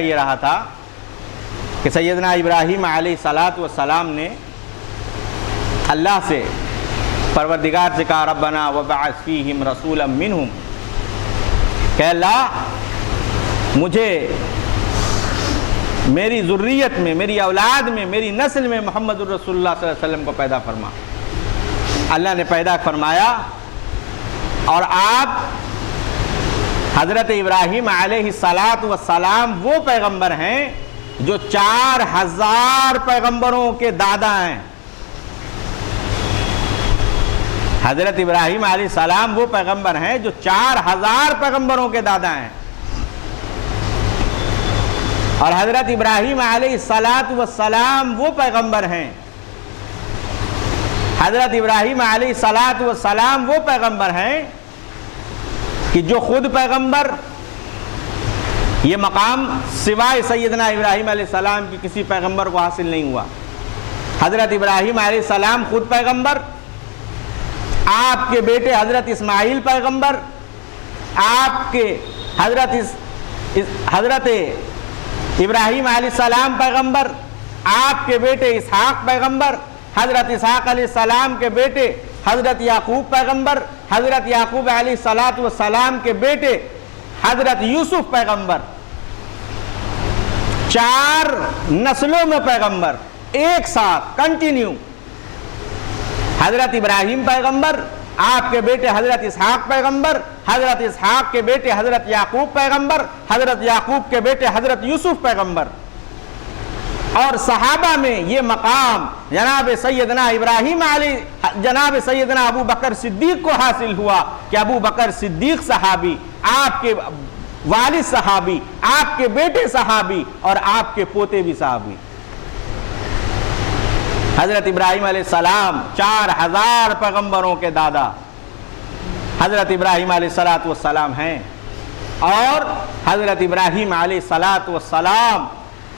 ये रहा था कि सैयदना इब्राहीम अलैहिस्सलाम ने अल्लाह से, परवरदिगार से कहा, रब्बना वबअस फीहिम रसूलन मिनहुम, कि अल्लाह मुझे मेरी ज़ुर्रियत में, मेरी औलाद में, मेरी नस्ल में मोहम्मद रसूलुल्लाह सल्लल्लाहु अलैहि वसल्लम को पैदा फरमा। अल्लाह ने पैदा फरमाया और आप हज़रत इब्राहीम अलैहिस्सलाम वो पैगंबर हैं जो 4000 पैगंबरों के दादा हैं। हज़रत इब्राहीम अलैहिस्सलाम वो पैगंबर हैं जो 4000 पैगंबरों के दादा हैं। और हज़रत इब्राहीम अलैहिस्सलाम वो पैगंबर हैं, हज़रत इब्राहीम अलैहिस्सलाम वो पैगंबर हैं कि जो खुद पैगंबर, ये मकाम सिवाय सैयदना इब्राहीम अलैहिस्सलाम की किसी पैगंबर को हासिल नहीं हुआ। हज़रत इब्राहीम अलैहिस्सलाम खुद पैगंबर, आपके बेटे हज़रत इस्माइल पैगंबर, आपके हज़रत इब्राहीम अलैहिस्सलाम पैगंबर, आपके बेटे इसहाक पैगंबर, हज़रत इसहाक अलैहिस्सलाम के बेटे हज़रत याकूब पैगंबर, हज़रत याकूब अलैहिस्सलाम के बेटे हज़रत यूसुफ पैगंबर। 4 नस्लों में पैगंबर एक साथ कंटिन्यू। हज़रत इब्राहीम पैगंबर, आपके बेटे हज़रत इसहाक पैगंबर, हज़रत इसहाक के बेटे हज़रत याकूब पैगंबर, हज़रत याकूब के बेटे हज़रत यूसुफ पैगंबर। और सहाबा में ये मकाम जनाब सैयदना अबू बकर सिद्दीक को हासिल हुआ कि अबू बकर सिद्दीक सहाबी, आपके वालिद सहाबी, आपके बेटे सहाबी और आपके पोते भी सहाबी। हज़रत इब्राहीम अलैहिस्सलाम 4000 पैगंबरों के दादा हज़रत इब्राहीम अलैहिस्सलाम हैं। और हज़रत इब्राहीम अलैहिस्सलाम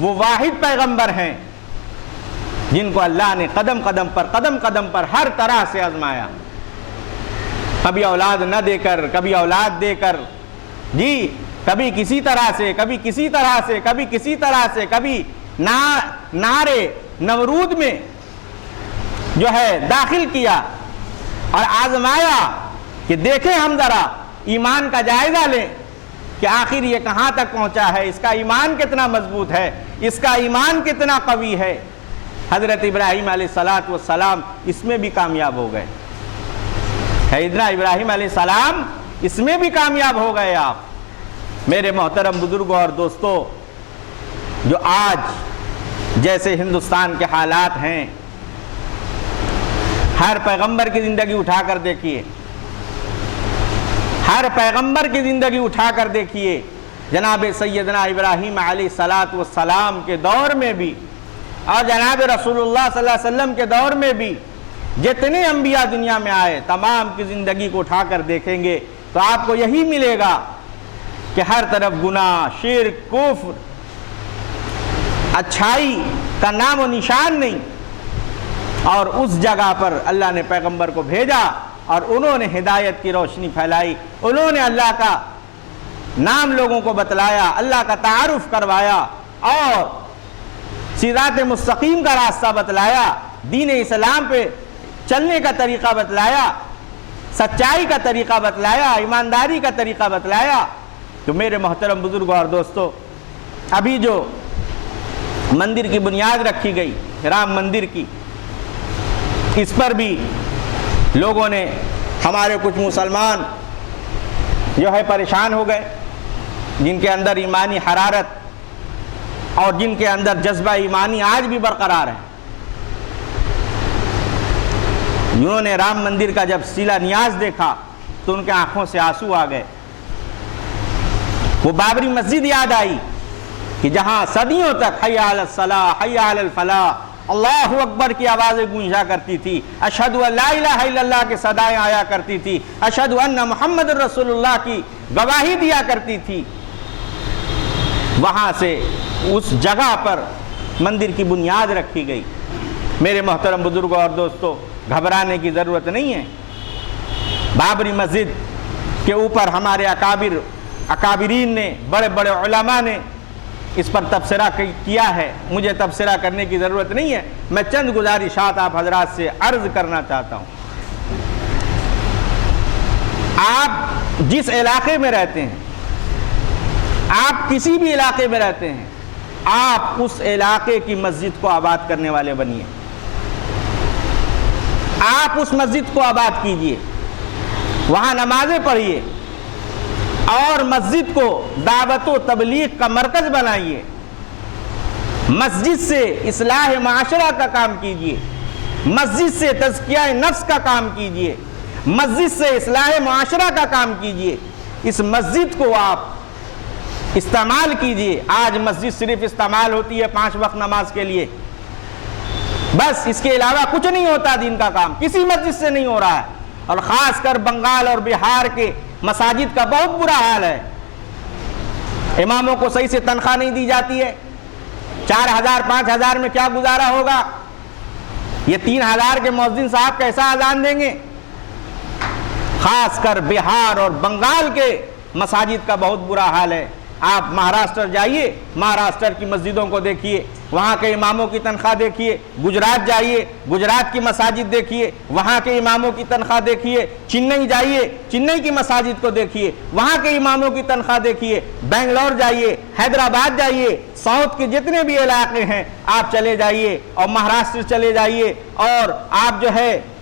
वो वाहिद पैगंबर हैं जिनको अल्लाह ने कदम कदम पर हर तरह से आजमाया। कभी औलाद न देकर, कभी औलाद देकर, जी, कभी किसी तरह से, कभी किसी तरह से, कभी किसी तरह से, कभी नारे नमरूद में जो है दाखिल किया और आजमाया कि देखें हम जरा ईमान का जायजा लें कि आखिर ये कहाँ तक पहुँचा है, इसका ईमान कितना मजबूत है, इसका ईमान कितना कवी है। हज़रत इब्राहीम अलैहिस्सलाम इसमें भी कामयाब हो गए। सैयदना इब्राहीम अलैहिस्सलाम इसमें भी कामयाब हो गए। आप मेरे मोहतरम बुजुर्गों और दोस्तों, जो आज जैसे हिंदुस्तान के हालात हैं, हर पैगंबर की ज़िंदगी उठाकर देखिए, हर पैगंबर की ज़िंदगी उठाकर देखिए। जनाब सैयदना इब्राहीम अलैहिस्सलाम के दौर में भी और जनाब रसूलुल्लाह सल्लल्लाहु अलैहि वसल्लम के दौर में भी जितने अंबिया दुनिया में आए, तमाम की ज़िंदगी को उठाकर देखेंगे तो आपको यही मिलेगा कि हर तरफ गुनाह, शिर्क, कुफ्र, अच्छाई का नाम और निशान नहीं। और उस जगह पर अल्लाह ने पैगंबर को भेजा और उन्होंने हिदायत की रोशनी फैलाई, उन्होंने अल्लाह का नाम लोगों को बतलाया, अल्लाह का तारुफ करवाया और सिरात मुस्तकीम का रास्ता बतलाया, दीन इस्लाम पे चलने का तरीक़ा बतलाया, सच्चाई का तरीक़ा बतलाया, ईमानदारी का तरीक़ा बतलाया। तो मेरे मोहतरम बुजुर्गों और दोस्तों, अभी जो मंदिर की बुनियाद रखी गई, राम मंदिर की, इस पर भी लोगों ने, हमारे कुछ मुसलमान जो है परेशान हो गए, जिनके अंदर ईमानी हरारत और जिनके अंदर जज्बा ईमानी आज भी बरकरार है। जिन्होंने राम मंदिर का जब शिलान्यास देखा तो उनके आंखों से आंसू आ गए। वो बाबरी मस्जिद याद आई कि जहां सदियों तक हय्या अलस सलाह, हय्या अलल फलाह, अल्लाहु अकबर की आवाज़ें गूंजा करती थी, अशहदु अल्ला इलाहा इल्लल्लाह की सदाएं आया करती थी, अशहदु अन्ना मुहम्मद रसूलुल्लाह की गवाही दिया करती थी। वहाँ से उस जगह पर मंदिर की बुनियाद रखी गई। मेरे मोहतरम बुजुर्गों और दोस्तों, घबराने की ज़रूरत नहीं है। बाबरी मस्जिद के ऊपर हमारे अकाबिरीन ने, बड़े बड़े उलमा ने इस पर तबसरा किया है, मुझे तबसरा करने की ज़रूरत नहीं है। मैं चंद गुजारिशात आप हजरात से अर्ज़ करना चाहता हूँ। आप जिस इलाके में रहते हैं, आप किसी भी इलाके में रहते हैं, आप उस इलाके की मस्जिद को आबाद करने वाले बनिए। आप उस मस्जिद को आबाद कीजिए, वहाँ नमाजें पढ़िए और मस्जिद को दावत व तबलीग का मरकज़ बनाइए। मस्जिद से इस्लाह माशरा का काम कीजिए, मस्जिद से तज़किया नफ्स का काम कीजिए, मस्जिद से इस्लाह माशरा का काम कीजिए। इस मस्जिद को आप इस्तेमाल कीजिए। आज मस्जिद सिर्फ इस्तेमाल होती है 5 वक्त नमाज के लिए, बस इसके अलावा कुछ नहीं होता। दिन का काम किसी मस्जिद से नहीं हो रहा है। और ख़ासकर बंगाल और बिहार के मसाजिद का बहुत बुरा हाल है। इमामों को सही से तनख्वाह नहीं दी जाती है। 4000 5000 में क्या गुजारा होगा? ये 3000 के मुअज्जिन साहब कैसा अजान देंगे? खासकर बिहार और बंगाल के मसाजिद का बहुत बुरा हाल है। आप महाराष्ट्र जाइए, महाराष्ट्र की मस्जिदों को देखिए, वहाँ के इमामों की तनख्वाह देखिए। गुजरात जाइए, गुजरात की मसाजिद देखिए, वहाँ के इमामों की तनख्वाह देखिए। चेन्नई जाइए, चेन्नई की मसाजिद को देखिए, वहाँ के इमामों की तनख्वाह देखिए। बेंगलोर जाइए, हैदराबाद जाइए, साउथ के जितने भी इलाके हैं आप चले जाइए, और महाराष्ट्र चले जाइए, और आप जो है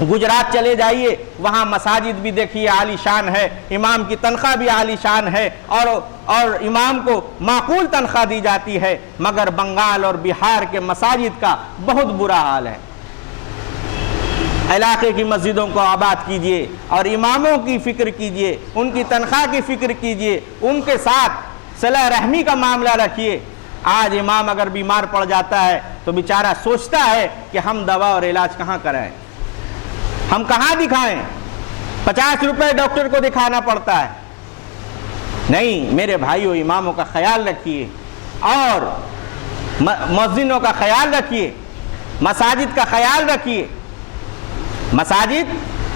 गुजरात चले जाइए, वहाँ मसाजिद भी देखिए आलीशान है, इमाम की तनख्वाह भी आलीशान है, और इमाम को माकूल तनख्वाह दी जाती है। मगर बंगाल और बिहार के मसाजिद का बहुत बुरा हाल है। इलाके की मस्जिदों को आबाद कीजिए और इमामों की फ़िक्र कीजिए, उनकी तनख्वाह की फ़िक्र कीजिए, उनके साथ सलाह रहमी का मामला रखिए। आज इमाम अगर बीमार पड़ जाता है तो बेचारा सोचता है कि हम दवा और इलाज कहाँ कराएं, हम कहाँ दिखाएं? 50 रुपए डॉक्टर को दिखाना पड़ता है। नहीं मेरे भाइयों, इमामों का ख्याल रखिए और मुअज्जिनों का ख्याल रखिए, मसाजिद का ख्याल रखिए। मसाजिद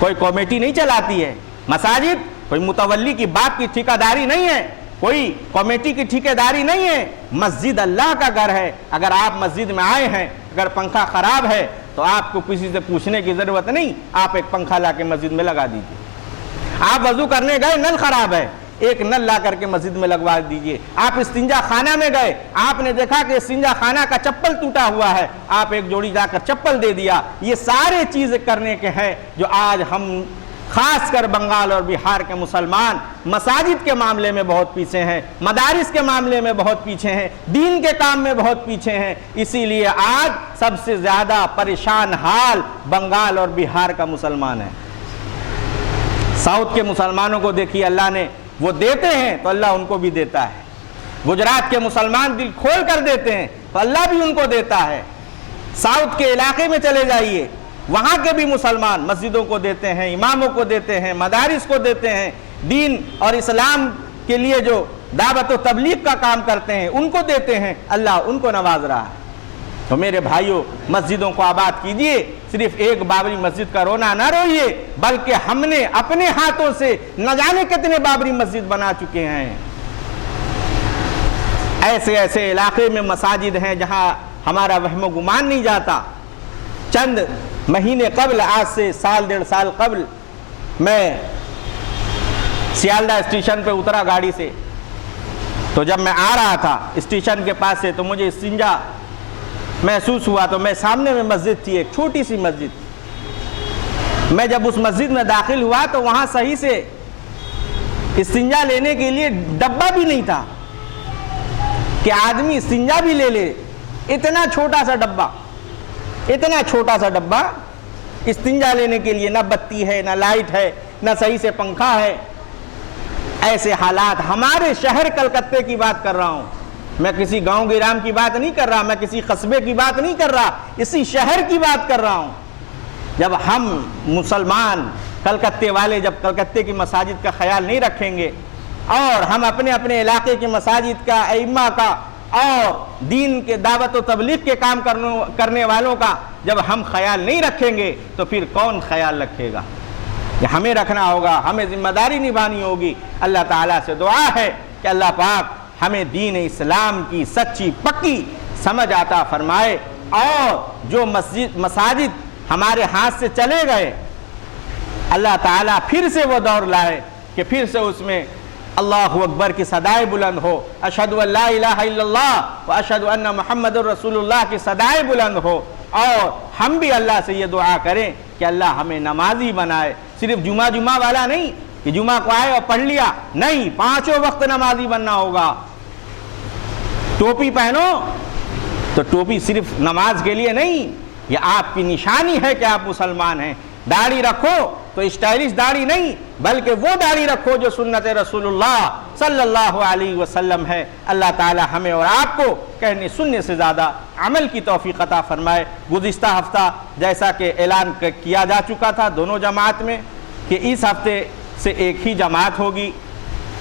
कोई कमेटी नहीं चलाती है, मसाजिद कोई मुतवल्ली की बाप की ठेकेदारी नहीं है, कोई कमेटी की ठेकेदारी नहीं है। मस्जिद अल्लाह का घर है। अगर आप मस्जिद में आए हैं, अगर पंखा खराब है तो आपको किसी से पूछने की जरूरत नहीं, आप एक पंखा ला के मस्जिद में लगा दीजिए। आप वजू करने गए, नल खराब है, एक नल ला करके मस्जिद में लगवा दीजिए। आप इस्तिंजा खाना में गए, आपने देखा कि इस्तिंजा खाना का चप्पल टूटा हुआ है, आप एक जोड़ी जाकर चप्पल दे दिया। ये सारे चीज़ करने के हैं जो आज हम खासकर बंगाल और बिहार के मुसलमान मसाजिद के मामले में बहुत पीछे हैं, मदारिस के मामले में बहुत पीछे हैं, दीन के काम में बहुत पीछे हैं। इसीलिए आज सबसे ज़्यादा परेशान हाल बंगाल और बिहार का मुसलमान है। साउथ के मुसलमानों को देखिए, अल्लाह ने वो देते हैं तो अल्लाह उनको भी देता है। गुजरात के मुसलमान दिल खोल कर देते हैं तो अल्लाह भी उनको देता है। साउथ के इलाके में चले जाइए, वहाँ के भी मुसलमान मस्जिदों को देते हैं, इमामों को देते हैं, मदारिस को देते हैं, दीन और इस्लाम के लिए जो दावत व तबलीग का काम करते हैं उनको देते हैं। अल्लाह उनको नवाज रहा है। तो मेरे भाइयों, मस्जिदों को आबाद कीजिए। सिर्फ एक बाबरी मस्जिद का रोना ना रोइए, बल्कि हमने अपने हाथों से न जाने कितने बाबरी मस्जिद बना चुके हैं। ऐसे ऐसे इलाके में मसाजिद हैं जहाँ हमारा वहम गुमान नहीं जाता। चंद महीने कबल, आज से साल 1.5 साल कबल, मैं सियालदा स्टेशन पे उतरा गाड़ी से। तो जब मैं आ रहा था स्टेशन के पास से तो मुझे इस्तिंजा महसूस हुआ। तो मैं सामने में मस्जिद थी, एक छोटी सी मस्जिद। मैं जब उस मस्जिद में दाखिल हुआ तो वहाँ सही से इस्तिंजा लेने के लिए डब्बा भी नहीं था कि आदमी इस्तिंजा भी ले ले। इतना छोटा सा डब्बा, इतना छोटा सा डब्बा इस्तिंजा लेने के लिए, ना बत्ती है, ना लाइट है, ना सही से पंखा है। ऐसे हालात हमारे शहर कलकत्ते की बात कर रहा हूँ, मैं किसी गांव गिराम की बात नहीं कर रहा, मैं किसी कस्बे की बात नहीं कर रहा, इसी शहर की बात कर रहा हूँ। जब हम मुसलमान कलकत्ते वाले जब कलकत्ते की मसाजिद का ख्याल नहीं रखेंगे और हम अपने अपने इलाके की मसाजिद का, अइम्मा का और दीन के दावत व तबलीग के काम करने वालों का जब हम ख्याल नहीं रखेंगे तो फिर कौन ख्याल रखेगा? ये हमें रखना होगा, हमें जिम्मेदारी निभानी होगी। अल्लाह ताला से दुआ है कि अल्लाह पाक हमें दीन इस्लाम की सच्ची पक्की समझ आता फरमाए, और जो मसाजिद हमारे हाथ से चले गए, अल्लाह ताला फिर से वो दौर लाए कि फिर से उसमें अल्लाहु अकबर की सदाएं बुलंद हो, अशहदु अल्ला इलाहा इल्लल्लाह व अशहदु अन्ना मुहम्मदुर रसूलुल्लाह की सदाएं बुलंद हो। और हम भी अल्लाह से ये दुआ करें कि अल्लाह हमें नमाजी बनाए, सिर्फ जुमा वाला नहीं कि जुमा को आए और पढ़ लिया, नहीं, पांचों वक्त नमाजी बनना होगा। टोपी पहनो तो टोपी सिर्फ नमाज के लिए नहीं, ये आपकी निशानी है कि आप मुसलमान हैं। दाढ़ी रखो तो स्टाइलिश दाढ़ी नहीं, बल्कि वो दाढ़ी रखो जो सुन्नत रसूलुल्लाह सल्लल्लाहु अलैहि वसल्लम है। अल्लाह ताला हमें और आपको कहने सुनने से ज़्यादा अमल की तौफीक अता फरमाए। गुज़िश्ता हफ्ता जैसा कि ऐलान किया जा चुका था दोनों जमात में कि इस हफ्ते से एक ही जमात होगी,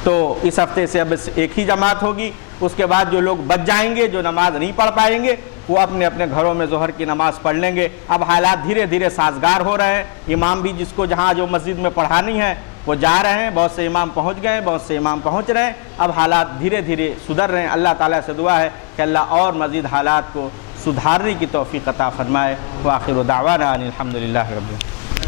तो इस हफ्ते से अब एक ही जमात होगी। उसके बाद जो लोग बच जाएंगे, जो नमाज नहीं पढ़ पाएंगे, वो अपने अपने घरों में ज़ोहर की नमाज़ पढ़ लेंगे। अब हालात धीरे धीरे साजगार हो रहे हैं। इमाम भी जिसको जहाँ जो मस्जिद में पढ़ानी है वो जा रहे हैं, बहुत से इमाम पहुँच गए, बहुत से इमाम पहुँच रहे हैं। अब हालात धीरे धीरे सुधर रहे हैं। अल्लाह ताला से दुआ है कि अल्लाह और मज़ीद हालात को सुधारने की तौफीक अता फरमाए। व आखिर दावाना अनिल हम्दुलिल्लाहि रब्बिल आलमीन।